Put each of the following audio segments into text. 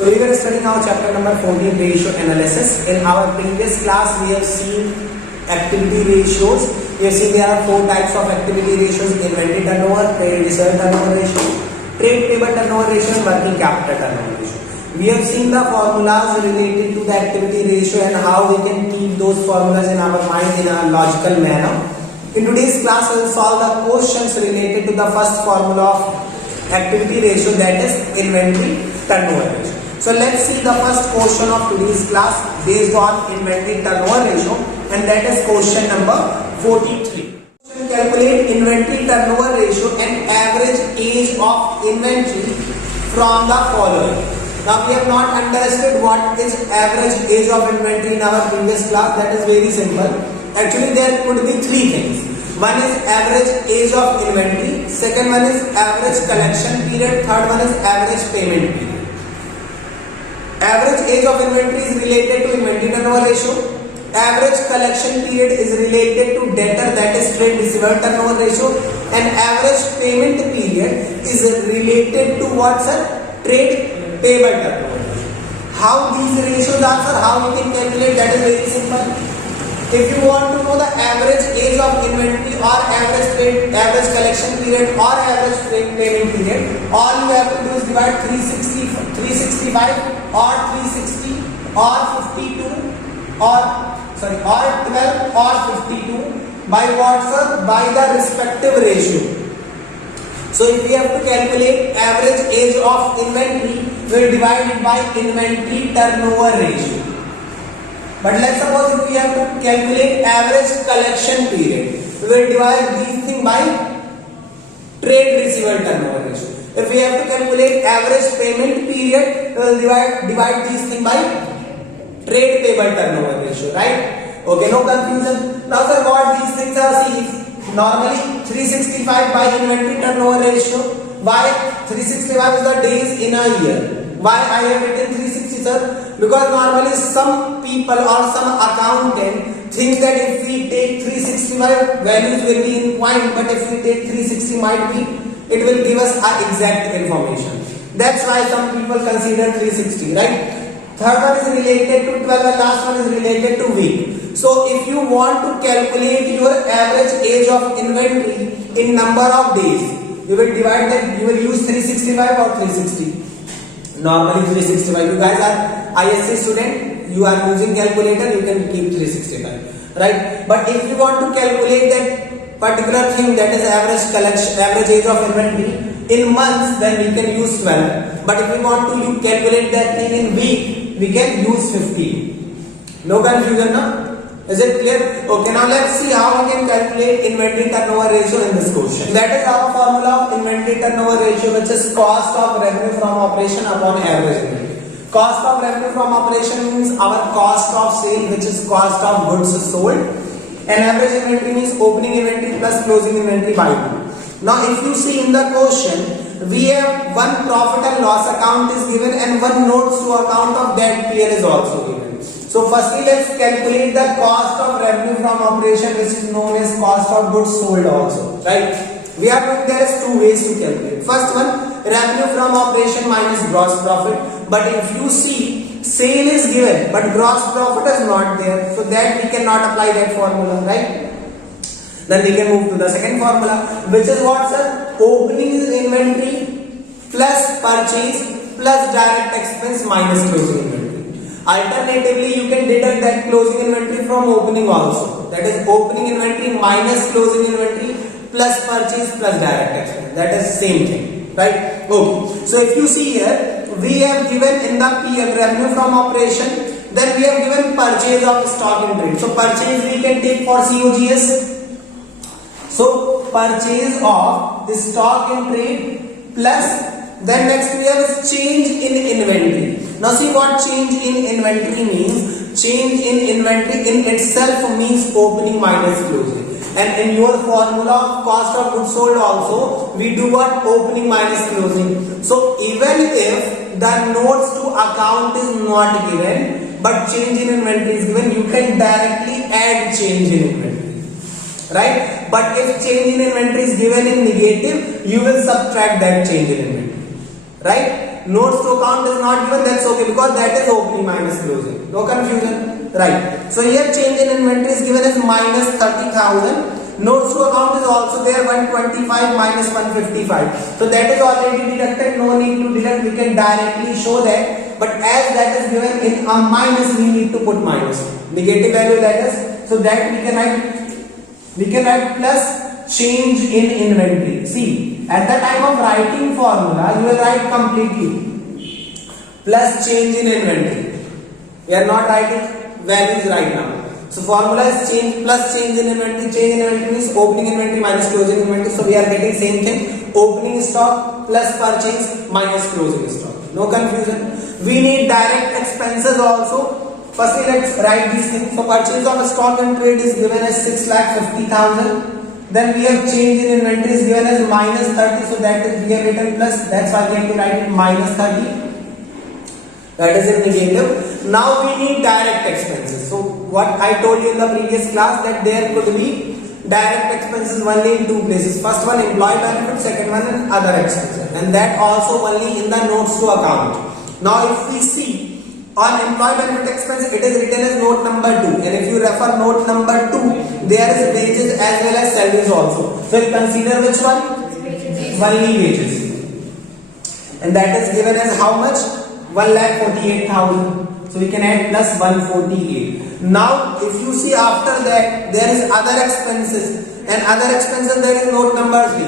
So we were studying our chapter number 14, ratio analysis. In our previous class, we have seen activity ratios. We have seen there are four types of activity ratios: inventory turnover, trade reserve turnover ratio, trade payable turnover ratio, and working capital turnover ratio. We have seen the formulas related to the activity ratio and how we can keep those formulas in our mind in a logical manner. In today's class, we will solve the questions related to the first formula of activity ratio, that is inventory turnover ratio. So let's see the first question of today's class based on inventory turnover ratio, and that is question number 43. Calculate inventory turnover ratio and average age of inventory from the following. Now we have not understood what is average age of inventory in our previous class. That is very simple. Actually there could be three things. One is average age of inventory, second one is average collection period, third one is average payment period. Average age of inventory is related to inventory turnover ratio. Average collection period is related to debtor, that is trade receivable turnover ratio, and average payment period is related to what, sir? Trade payable turnover ratio. How these ratios are, sir? How we can calculate? That is very simple. If you want to know the average age of inventory or average collection period or average trade payment period, all you have to do is divide 365 or 360 or 52 or 12 or 52 by what, sir? By the respective ratio. So if we have to calculate average age of inventory, we will divide it by inventory turnover ratio. But let's suppose if we have to calculate average collection period, we will divide these things by trade receivable turnover ratio. If we have to calculate average payment period, we will divide these things by trade payable turnover ratio, right? Okay, no confusion. Now sir, what these things are? See, normally 365 by inventory turnover ratio. Why 365 is the days in a year? Why I have written 360, sir? Because normally some people or some accountant think that if we take 365, values will be in point, but if we take 360 might be, it will give us our exact information. That's why some people consider 360, right? Third one is related to 12 and last one is related to week. So if you want to calculate your average age of inventory in number of days, you will divide that, you will use 365 or 360. Normally 365. You guys are ISC student, you are using calculator, you can keep 365, right? But if you want to calculate that particular thing, that is average age of inventory in months, then we can use 12. But if we want to calculate that thing in week, we can use 15. No confusion, no? Is it clear? Okay, now let's see how we can calculate inventory turnover ratio in this question. That is our formula of inventory turnover ratio, which is cost of revenue from operation upon average inventory. Cost of revenue from operation means our cost of sale, which is cost of goods sold, and average inventory means opening inventory plus closing inventory by 2. Now if you see in the question, we have one profit and loss account is given and one notes to account of debt PL is also given. So firstly, let's calculate the cost of revenue from operation, which is known as cost of goods sold also, right? We are doing, there is two ways to calculate. First one, revenue from operation minus gross profit. But if you see, sale is given, but gross profit is not there, so that we cannot apply that formula, right? Then we can move to the second formula, which is what, sir? Opening inventory plus purchase plus direct expense minus closing inventory. Alternatively, you can deduct that closing inventory from opening also. That is opening inventory minus closing inventory plus purchase plus direct expense. That is same thing, right? Okay. So if you see here, we have given in the PL revenue from operation, then we have given purchase of stock in trade. So purchase we can take for COGS. So purchase of stock in trade plus, then next we have change in inventory. Now see what change in inventory means. Change in inventory in itself means opening minus closing. And in your formula of cost of goods sold also, we do what? Opening minus closing. So even if the notes to account is not given, but change in inventory is given, you can directly add change in inventory, right? But if change in inventory is given in negative, you will subtract that change in inventory, right? Notes to account is not given, that's okay, because that is opening minus closing. No confusion, right? So here change in inventory is given as minus 30,000. Notes to account is also there, 125 minus 155. So that is already deducted, no need to deduct, we can directly show that. But as that is given in a minus, we need to put minus. Negative value that is, so that we can write plus change in inventory. See, at the time of writing formula, you will write completely plus change in inventory. We are not writing values right now. So formula is change plus change in inventory. Change in inventory means opening inventory minus closing inventory. So we are getting same thing. Opening stock plus purchase minus closing stock. No confusion. We need direct expenses also. Firstly, let's write these things. So purchase of stock and trade is given as 6,50,000. Then we have change in inventory is given as minus 30. So that is we have written plus. That's why we have to write it minus 30. That is in negative. Now we need direct expenses. So what I told you in the previous class, that there could be direct expenses only in two places. First one employee benefit, second one in other expenses, and that also only in the notes to account. Now if we see on employee benefit expense, it is written as note number 2, and if you refer note number 2, there is wages as well as salaries also. So you consider which one? Only wages, and that is given as how much? 1,48,000. So we can add plus 148. Now if you see after that, there is other expenses, and other expenses there is note number 3.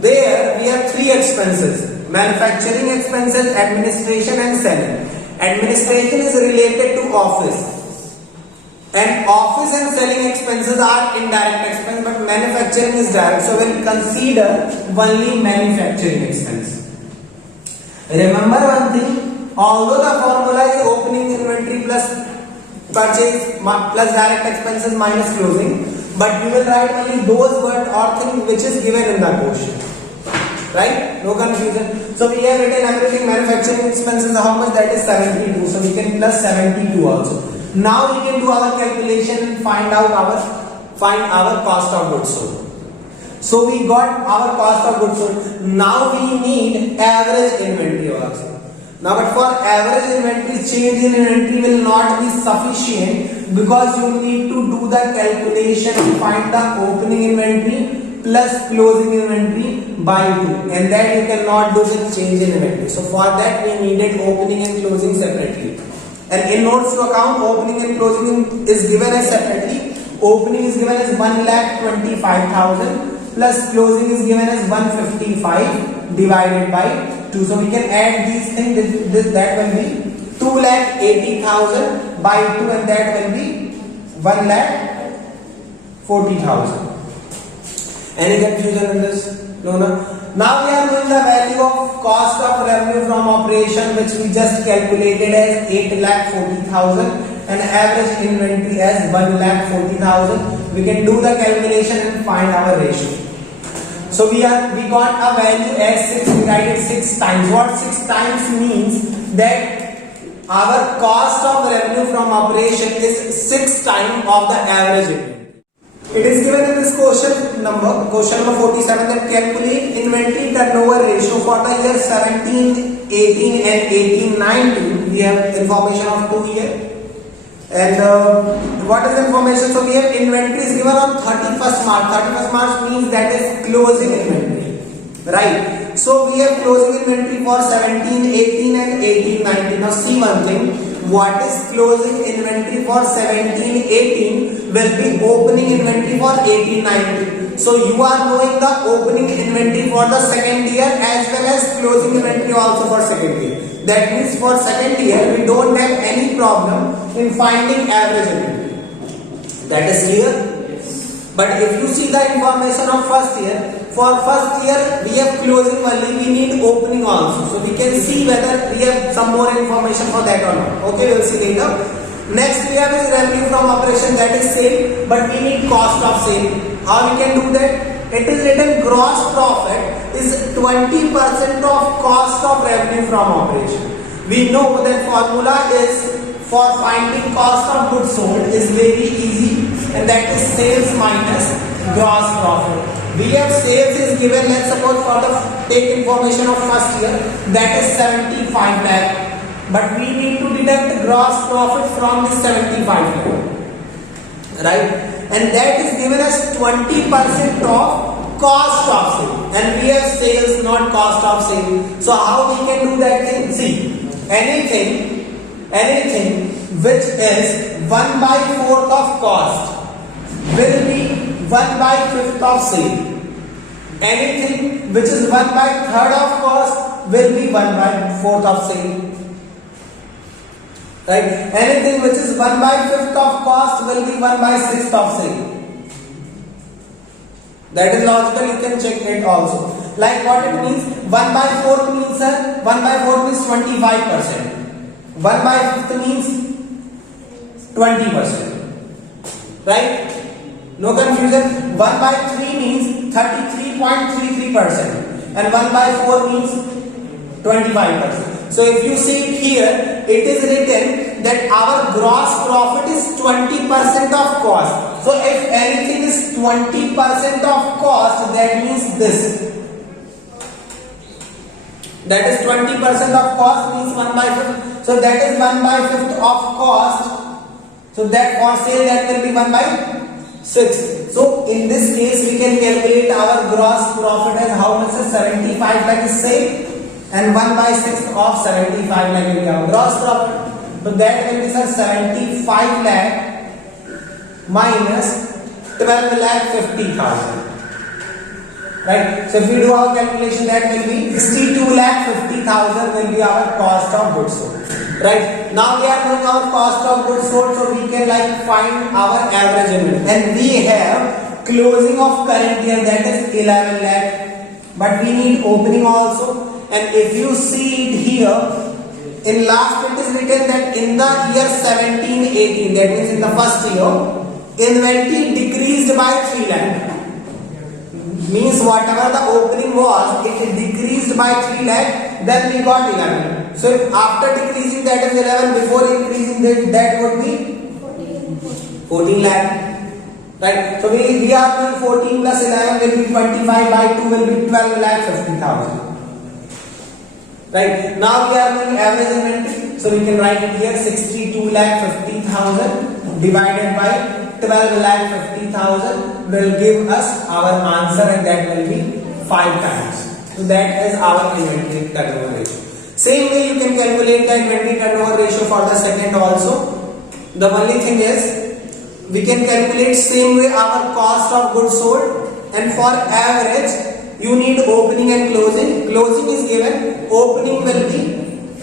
There we have 3 expenses: manufacturing expenses, administration and selling. Administration is related to office, and office and selling expenses are indirect expense, but manufacturing is direct. So we'll consider only manufacturing expense. Remember one thing, although the formula is opening inventory plus purchase plus direct expenses minus closing, but you will write only those word or thing which is given in the question. Right? No confusion. So we have written everything. Manufacturing expenses, how much? That is 72. So we can plus 72 also. Now we can do our calculation and find our cost of goods sold. So we got our cost of goods sold. Now we need average inventory also. Now but for average inventory, change in inventory will not be sufficient, because you need to do the calculation to find the opening inventory plus closing inventory by 2, and that you cannot do with change in inventory. So for that we needed opening and closing separately, and in notes to account, opening and closing is given as separately. Opening is given as 1,25,000 plus closing is given as 155 divided by 2. So we can add these things. That will be 2,80,000 by 2, and that will be 1,40,000. Any confusion in this? No. Now we are doing the value of cost of revenue from operation, which we just calculated as 8,40,000, and average inventory as 1,40,000. We can do the calculation and find our ratio. So we got a value as 6, we write it 6 times. What 6 times means? That our cost of revenue from operation is 6 times of the average inventory. It is given in this question number 47, that calculate inventory turnover ratio for the year 17, 18 and 18, 19. We have information of 2 years. And what is the information? So we have inventory is given on 31st March. 31st March means that is closing inventory, right? So we have closing inventory for 17, 18 and 18, 19. Now see one thing. What is closing inventory for 17, 18 will be opening inventory for 18, 19. So you are knowing the opening inventory for the second year as well as closing inventory also for second year. That means for second year we don't have any problem in finding average inventory. That is clear? But if you see the information of first year, for first year we have closing only, we need opening also. So we can see whether we have some more information for that or not. Okay, we will see later. Next we have is revenue from operation, that is sale, but we need cost of sale. How we can do that? It is written gross profit is 20% of cost of revenue from operation. We know that formula is for finding cost of goods sold is very easy, and that is sales minus gross profit. We have sales is given, let's suppose for the take information of first year, that is 75 lakh. But we need to deduct gross profit from this 75 lakh. Right? And that is given as 20% of cost of sale. And we have sales, not cost of sale. So how we can do that thing? See, anything which is 1/4 of cost will be 1/5 of sale. Anything which is 1/3 of cost will be 1/4 of sale. Right? Anything which is 1/5 of cost will be 1/6 of sale. That is logical. You can check it also. Like what it means? 1/4 means, sir, 1/4 means 25%. 1/5 means 20%. Right? No confusion. 1/3 means 33.33%. And 1/4 means 25%. So if you see here, it is written that our gross profit is 20% of cost. So if anything is 20% of cost, that means this. That is 20% of cost means 1/5. So that is 1/5 of cost. So that for sale that will be 1/6. So in this case we can calculate our gross profit as how much is 75 lakh is sale. And 1/6 of 75 lakh will be our gross profit. So that will be, sir, 75 lakh minus 12,50,000. Right? So if we do our calculation, that will be 62,50,000 will be our cost of goods sold. Right? Now we are doing our cost of goods sold, so we can like find our average inventory. And we have closing of current year, that is 11 lakh. But we need opening also. And if you see it here, in last it is written that in the year 17-18, that means in the first year, inventory decreased by 3 lakh. Means whatever the opening was, it decreased by 3 lakh, then we got 11. So if after decreasing that is 11, before increasing that would be 14 lakh. Right? So we are doing 14 plus 11 will be 25 by 2 will be 12,50,000. Right? Now we are doing average inventory. So we can write it here 62,50,000 divided by 12,50,000 will give us our answer, and that will be 5 times. So that is our inventory turnover ratio. Same way you can calculate the inventory turnover ratio for the second also. The only thing is we can calculate same way our cost of goods sold, and for average you need opening and closing. Closing is given, opening will be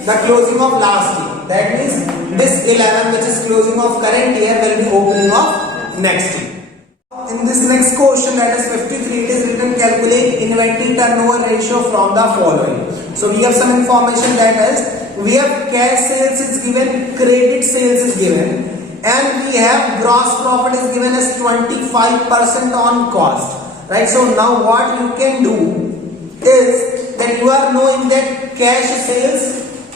the closing of last year. That means this 11 which is closing of current year will be opening of next year. In this next question, that is 53, it is written calculate inventory turnover ratio from the following. So we have some information, that is we have cash sales is given, credit sales is given, and we have gross profit is given as 25% on cost. Right? So now what you can do is that you are knowing that cash sales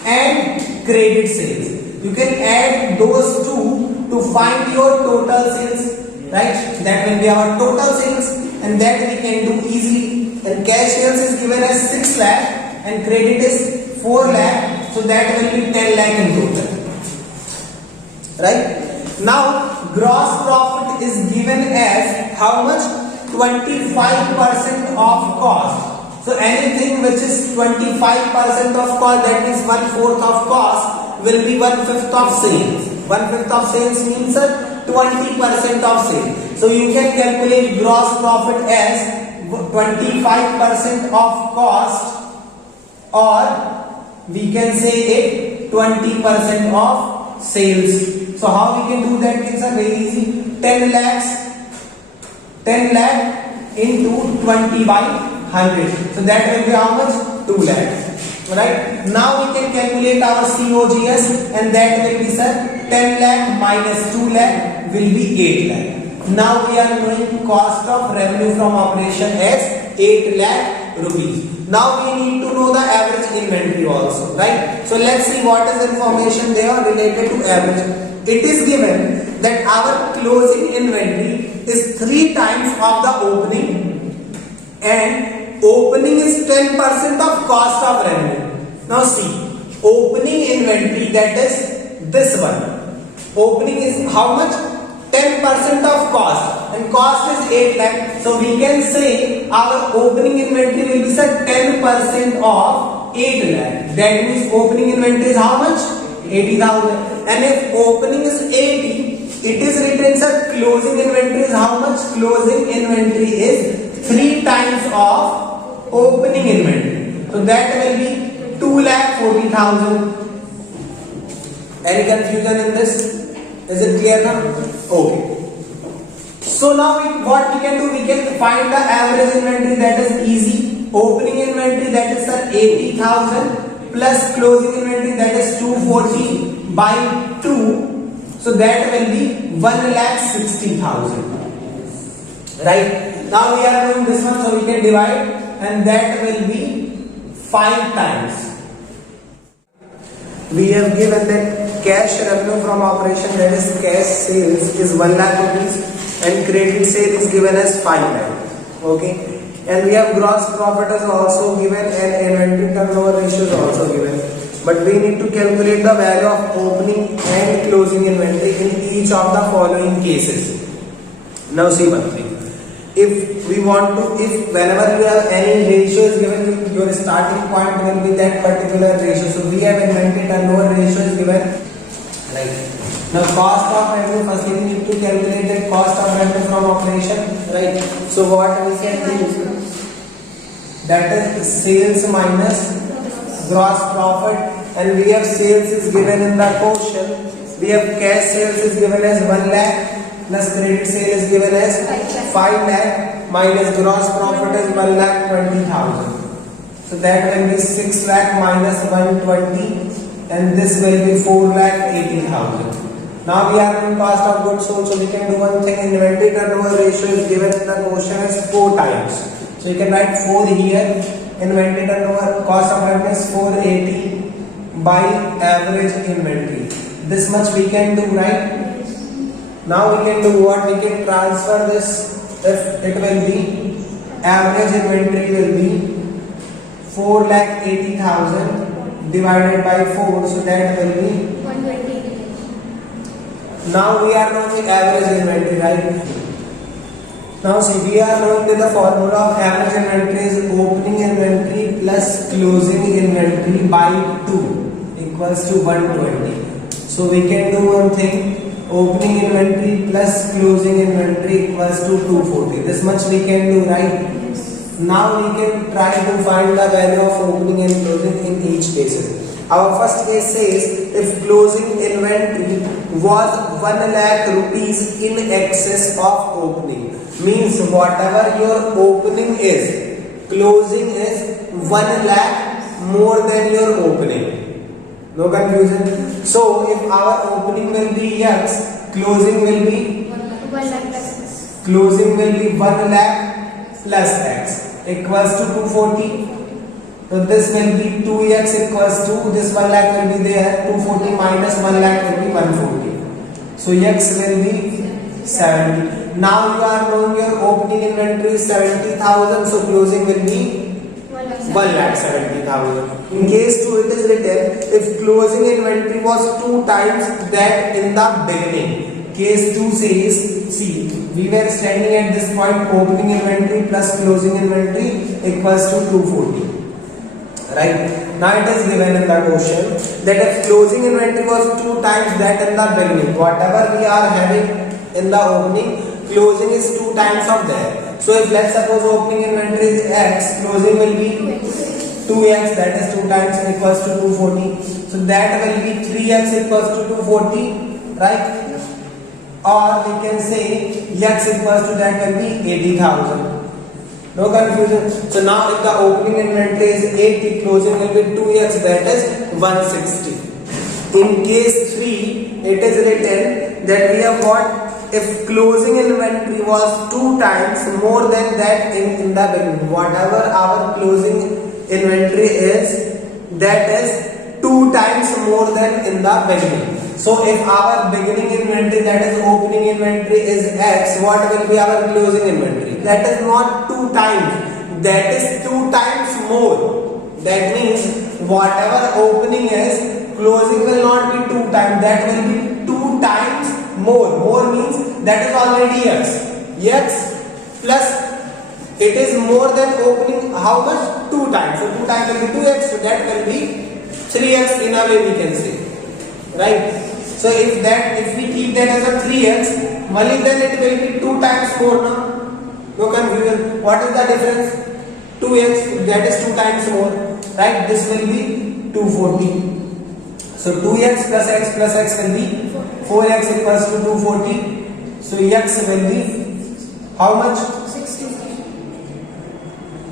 and credit sales, you can add those two to find your total sales. Right? That will be our total sales, and that we can do easily. And cash sales is given as 6 lakh and credit is 4 lakh, so that will be 10 lakh in total. Right? Now gross profit is given as how much? 25% of cost. So anything which is 25% of cost, that means 1/4 of cost, will be 1/5 of sales. 1/5 of sales means 20% of sales. So you can calculate gross profit as 25% of cost, or we can say it 20% of sales. So how we can do that? It's a very easy. 10 lakh into 20 by 100. So that will be how much? 2 lakh. Right? Now we can calculate our COGS, and that will be, sir, 10 lakh minus 2 lakh will be 8 lakh. Now we are knowing cost of revenue from operation as 8 lakh rupees. Now we need to know the average inventory also. Right? So let's see what is information there related to average. It is given that our closing inventory is 3 times of the opening, and opening is 10% of cost of revenue. Now see, opening inventory, that is this one. Opening is how much? 10% of cost, and cost is 8 lakh. So we can say our opening inventory will be set 10% of 8 lakh. That means opening inventory is how much? 80,000. And if opening is 80, it is written that closing inventory is how much? Closing inventory is 3 times of opening inventory. So that will be 2,40,000. Any confusion in this? Is it clear now? Okay. So now what we can do? We can find the average inventory, that is easy. Opening inventory, that is 80,000 plus closing inventory, that is 240 by 2. So that will be 1,60,000. Right? Now we are doing this one, so we can divide, and that will be 5 times. We have given that cash revenue from operation, that is cash sales, is 1 lakh rupees, and credit sale is given as 5 lakh. Okay, and we have gross profit is also given, and inventory turnover ratio is also given. But we need to calculate the value of opening and closing inventory in each of the following cases. Now see one thing. If we want to, if whenever you have any ratio is given, your starting point will be that particular ratio. So we have inventory turnover ratio is given. Right. Now cost of revenue, firstly we need to calculate the cost of revenue from operation. Right. So what we can do, that is sales minus gross profit, and we have sales is given in the quotient. We have cash sales is given as 1 lakh plus credit sale is given as 5 lakh minus gross profit is 1,20,000. So that will be 6 lakh minus 120, and this will be 4,80,000. Now we are in cost of goods sold, so we can do one thing. Inventory turnover ratio is given in the quotient as 4 times. So you can write 4 here. Inventory turnover cost of revenue is 480 by average inventory. This much we can do, right? Now we can do what? We can transfer this. If it will be average inventory will be 4,80,000 divided by 4, so that will be 120. Now we are knowing the average inventory, right? Now see, we are knowing that the formula of average inventory is opening inventory plus closing inventory by 2 equals to 120. So we can do one thing. Opening inventory plus closing inventory equals to 240. This much we can do, right? Now we can try to find the value of opening and closing in each case. Our first case says if closing inventory was 1 lakh rupees in excess of opening, means whatever your opening is, closing is 1 lakh more than your opening. No confusion. So if our opening will be X, closing will be 1 lakh plus X. Closing will be 1 lakh plus X equals to 240. So this will be 2x equals to this 1 lakh will be there. 240 minus 1 lakh will be 140. So X will be 70. Now you are knowing your opening inventory is 70,000. So closing will be 1,70,000. In case 2 it is written if closing inventory was 2 times that in the beginning. Case 2 says, see, we were standing at this point, opening inventory plus closing inventory equals to 240. Right? Now it is given in the question that if closing inventory was 2 times that in the beginning, whatever we are having in the opening, closing is 2 times of that. So if let's suppose opening inventory is X, closing will be 2x, that is 2 times equals to 240. So that will be 3x equals to 240, right? Or we can say x equals to that will be 80,000. No confusion. So now if the opening inventory is 80, closing will be 2x, that is 160. In case 3, it is written that we have what? If closing inventory was 2 times more than that in the beginning, whatever our closing inventory is, that is 2 times more than in the beginning. So if our beginning inventory, that is opening inventory, is X, what will be our closing inventory? That is not 2 times. that is 2 times more. That means whatever opening is, closing will not be 2 times, that will be 2 times more. More means that is already x. X plus it is more than opening how much? 2 times. So 2 times will be 2x, so that will be 3x in a way we can say. Right? So if we keep that as a 3x, only then it will be 2 times more now. No confusion. What is the difference? 2x, that is 2 times more. Right? This will be 240. So 2x plus x will be 4x equals to 240. So x will be how much?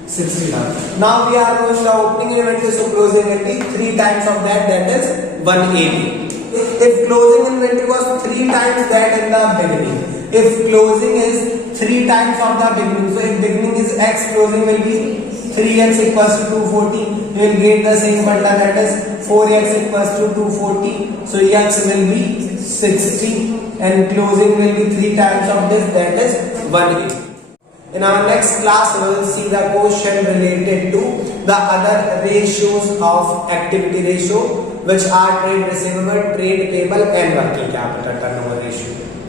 60. Now we are going the opening inventory, so closing inventory 3 times of that is 180. If closing inventory was 3 times that in the beginning, if closing is 3 times of the beginning, so if beginning is x, closing will be 3x equals to 240. You will get the same bundle, that is 4x equals to 240. So x will be 60 and closing will be 3 times of this, that is 180. In our next class, we will see the question related to the other ratios of activity ratio, which are trade receivable, trade payable, and working capital turnover ratio.